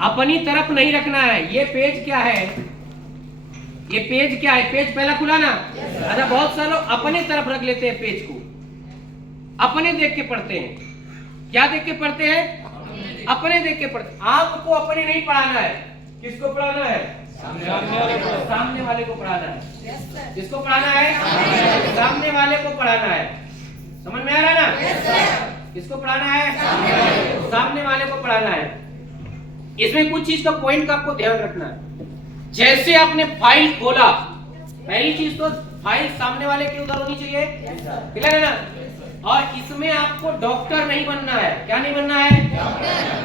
अपनी तरफ नहीं रखना है। ये पेज क्या है, ये पेज क्या है, पेज पहला खुला ना। अच्छा, बहुत सारे लोग अपने तरफ रख लेते हैं पेज को, अपने देख के पढ़ते हैं। क्या देख के पढ़ते हैं? अपने देख के पढ़ते। आपको अपने नहीं पढ़ाना है, किसको पढ़ाना है? सामने वाले को पढ़ाना है। किसको पढ़ाना है? सामने वाले को पढ़ाना है। समझ में आ रहा है ना? किसको पढ़ाना है? सामने वाले को पढ़ाना है। इसमें कुछ चीज का पॉइंट का आपको ध्यान रखना है। जैसे आपने फाइल खोला, पहली चीज तो फाइल सामने वाले की उधर होनी चाहिए, क्लियर है ना? और इसमें आपको डॉक्टर नहीं बनना है। क्या नहीं बनना है?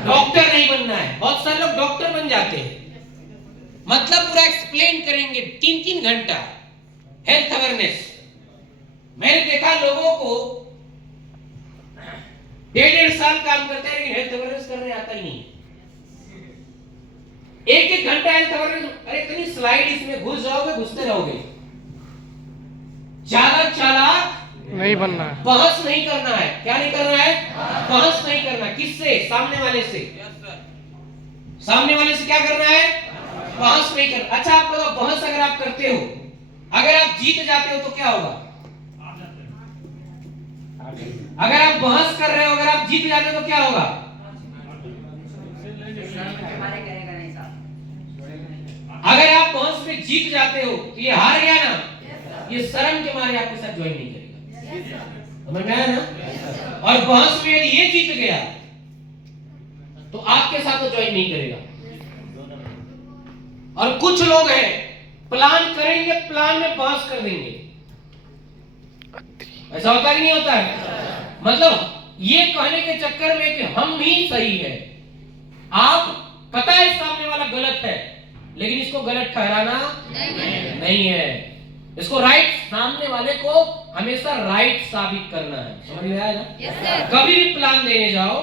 डॉक्टर नहीं बनना है। बहुत सारे लोग डॉक्टर बन जाते हैं, मतलब पूरा एक्सप्लेन करेंगे 3-3 घंटा हेल्थ अवेयरनेस। मैंने देखा लोगों को 1.5 साल काम करते हैं लेकिन हेल्थ अवेयरनेस करने आता ही नहीं। 1-1 घंटा हेल्थ अवेयरनेस, अरे इतनी स्लाइड इसमें घुस जाओगे, घुसते रहोगे। ज्यादा चालाक नहीं बनना है, बहस नहीं करना है। क्या नहीं करना है? बहस नहीं करना। किससे? सामने वाले से। सामने वाले से क्या करना है? बहस नहीं करना। अच्छा, आप लोग बहस अगर आप करते हो, अगर आप जीत जाते हो तो क्या होगा? अगर आप बहस कर रहे हो, अगर आप जीत जाते हो तो क्या होगा? अगर आप बहस में जीत जाते हो तो ये हार गया ना, ये शर्म के मारे आपके साथ ज्वाइन नहीं करेगा। समझ में आया ना? और बहस में यदि ये जीत गया तो आपके साथ तो ज्वाइन नहीं करेगा। और कुछ लोग हैं प्लान करेंगे, प्लान में बहस कर देंगे। ऐसा होता है कि नहीं होता है? मतलब ये कहने के चक्कर में कि हम ही सही है। आप पता है सामने वाला गलत है, लेकिन इसको गलत ठहराना नहीं है। इसको राइट, सामने वाले को हमेशा राइट साबित करना है। समझ में आया ना? कभी भी प्लान देने जाओ,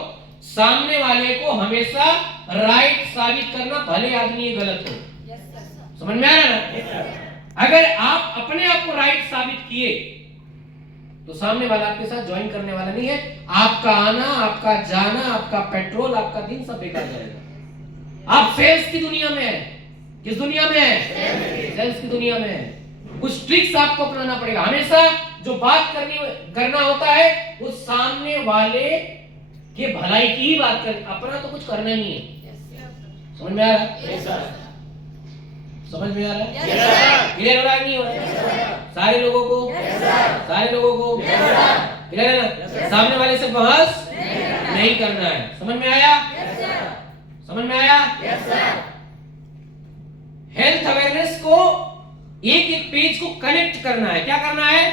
सामने वाले को हमेशा राइट साबित करना, भले आदमी ये गलत हो। समझ में आ रहा ना? अगर आप अपने आप को राइट साबित किए तो सामने वाला आपके साथ ज्वाइन करने वाला नहीं है। आपका आना, आपका जाना, आपका पेट्रोल, आपका दिन सब बेकार जाएगा। आप सेल्स की दुनिया में है। किस दुनिया में है? सेल्स की दुनिया में है। कुछ ट्रिक्स आपको अपनाना पड़ेगा। हमेशा जो बात करना होता है वो सामने वाले के भलाई की ही बात कर, अपना तो कुछ करना ही है। समझ में आ रहा है? समझ में आ रहा है? क्लियर हो रहा है? नहीं हो रहा है? सारे लोगों को, सारे लोगों को क्लियर है ना? सामने वाले से बहस नहीं करना है। समझ में आया? समझ में आया? हेल्थ अवेयरनेस को एक एक पेज को कनेक्ट करना है। क्या करना है?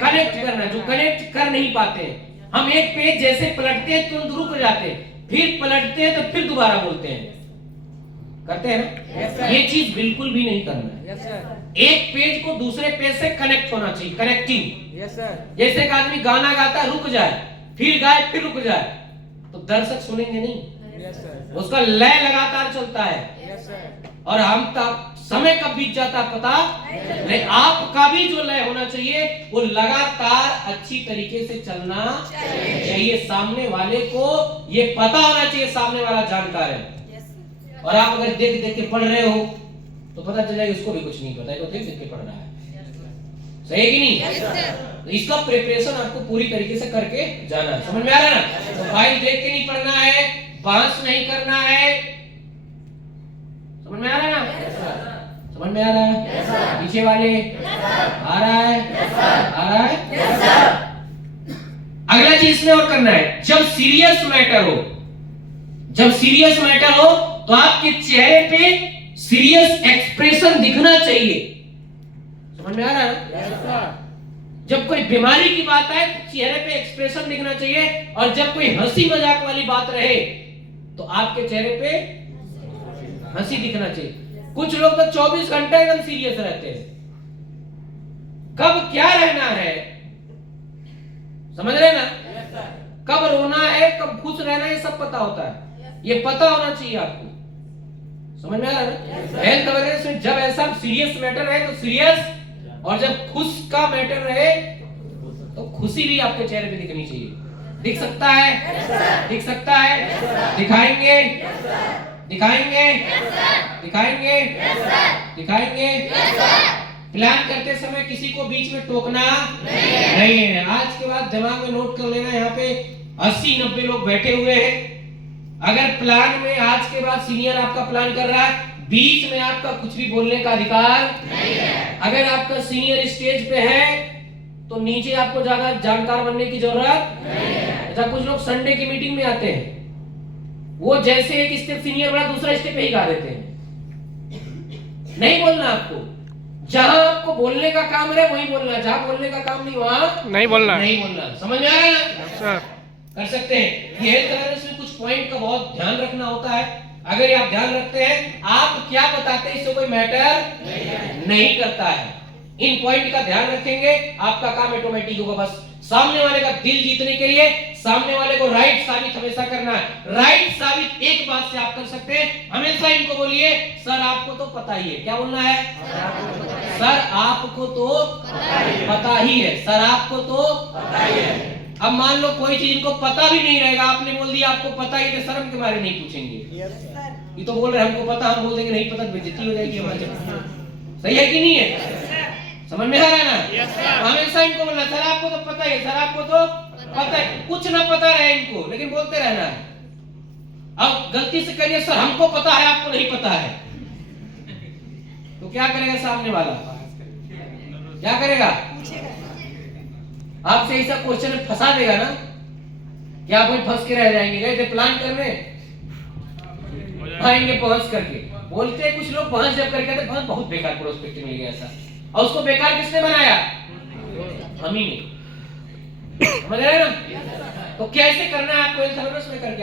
कनेक्ट करना है। जो कनेक्ट कर नहीं पाते हैं, हम एक पेज जैसे पलटते हैं तुरंत रुक जाते हैं, फिर पलटते हैं तो फिर दोबारा बोलते हैं। करते हैं ना? ये चीज बिल्कुल भी नहीं करना है। एक पेज को दूसरे पेज से कनेक्ट होना चाहिए, कनेक्टिंग। जैसे एक आदमी गाना गाता है, रुक जाए, फिर गाए, फिर रुक जाए, तो दर्शक सुनेंगे नहीं। उसका लय लगातार चलता है और हम तक समय कब बीत जाता पता नहीं। आपका भी जो लय होना चाहिए वो लगातार अच्छी तरीके से चलना चाहिए। सामने वाले को ये पता होना चाहिए सामने वाला जानकार है। और आप अगर देख देख के पढ़ रहे हो तो पता चलेगा इसको भी कुछ नहीं पता है, तो देख देख के पढ़ रहा है। सही है कि नहीं? तो इसका प्रिपरेशन आपको पूरी तरीके से करके जाना है। समझ में आ रहा है ना? तो फाइल देख के नहीं पढ़ना है, बहस नहीं करना है। समझ में आ रहा है ना? समझ में आ रहा है? पीछे वाले आ रहा है? आ रहा है? अगला चीज इसमें और करना है, जब सीरियस मैटर हो, जब सीरियस मैटर हो तो आपके चेहरे पे सीरियस एक्सप्रेशन दिखना चाहिए। समझ में आ रहा है? जब कोई बीमारी की बात आए तो चेहरे पे एक्सप्रेशन दिखना चाहिए, और जब कोई हंसी मजाक वाली बात रहे तो आपके चेहरे पे हंसी दिखना चाहिए। कुछ लोग तो 24 घंटे एकदम सीरियस रहते हैं। कब क्या रहना है, समझ रहे ना? कब रोना है, कब खुश रहना है, ये सब पता होता है। ये पता होना चाहिए आपको। समझ में आ रहा है? हेल्थ अवेयरनेस में जब ऐसा सीरियस मैटर रहे तो सीरियस, और जब खुश का मैटर रहे तो खुशी भी आपके चेहरे पे दिखनी चाहिए। दिख सकता है? दिख सकता है? दिखाएंगे? दिखाएंगे? दिखाएंगे? दिखाएंगे? प्लान करते समय किसी को बीच में टोकना नहीं है। आज के बाद दिमाग में नोट कर लेना, यहाँ पे 80-90 लोग बैठे हुए हैं। अगर प्लान में आज के बाद सीनियर आपका प्लान कर रहा है, बीच में आपका कुछ भी बोलने का अधिकार नहीं है। अगर आपका सीनियर स्टेज पे है तो नीचे आपको ज्यादा जानकार बनने की जरूरत नहीं है। ऐसा कुछ लोग संडे की मीटिंग में आते हैं, वो जैसे एक स्टेप सीनियर बड़ा दूसरा स्टेप पे ही गा देते हैं। नहीं बोलना आपको, जहां आपको बोलने का काम है वहीं बोलना, जहां बोलने का काम नहीं वहां नहीं बोलना। नहीं बोलना, समझ में आ रहा है ना? कर सकते हैं। ये हेल्थ में कुछ पॉइंट का बहुत ध्यान रखना होता है। अगर आप ध्यान रखते हैं, आप क्या बताते हैं इससे कोई मैटर नहीं करता है। इन पॉइंट का ध्यान रखेंगे, आपका काम ऑटोमेटिक होगा। बस सामने वाले का दिल जीतने के लिए सामने वाले को राइट साबित हमेशा करना है। राइट साबित एक बात से आप कर सकते हैं। हमेशा इनको बोलिए, सर आपको तो पता ही है। क्या बोलना है? सर आपको तो पता ही है। सर आपको तो पता ही है। अब मान लो कोई चीज इनको पता भी नहीं रहेगा, आपने बोल दिया आपको पता ही, तो शर्म के बारे नहीं पूछेंगे। ये तो बोल रहे हमको पता, हम बोल देंगे नहीं पता, बेइज्जती हो जाएगी हमारी। सही है कि नहीं है? समझ में आ रहा है ना? हमेशा इनको बोलना, सर आपको तो पता ही है, सर आपको तो पता है। कुछ ना पता रहे इनको, लेकिन बोलते रहना है। अब गलती से कहिए सर हमको पता है आपको नहीं पता है, तो क्या करेगा सामने वाला? क्या करेगा? आपसे ऐसा क्वेश्चन फंसा देगा ना कि आप वहीं फंस के रह जाएंगे। गए थे प्लान करने, आएंगे बहस करके। बोलते हैं कुछ लोग बहस जब करके आते, बहस बहुत बेकार प्रोस्पेक्ट मिल गया ऐसा। और उसको बेकार किसने बनाया? हम ही ने। समझ रहे हैं ना? तो कैसे करना है आपको इन में करके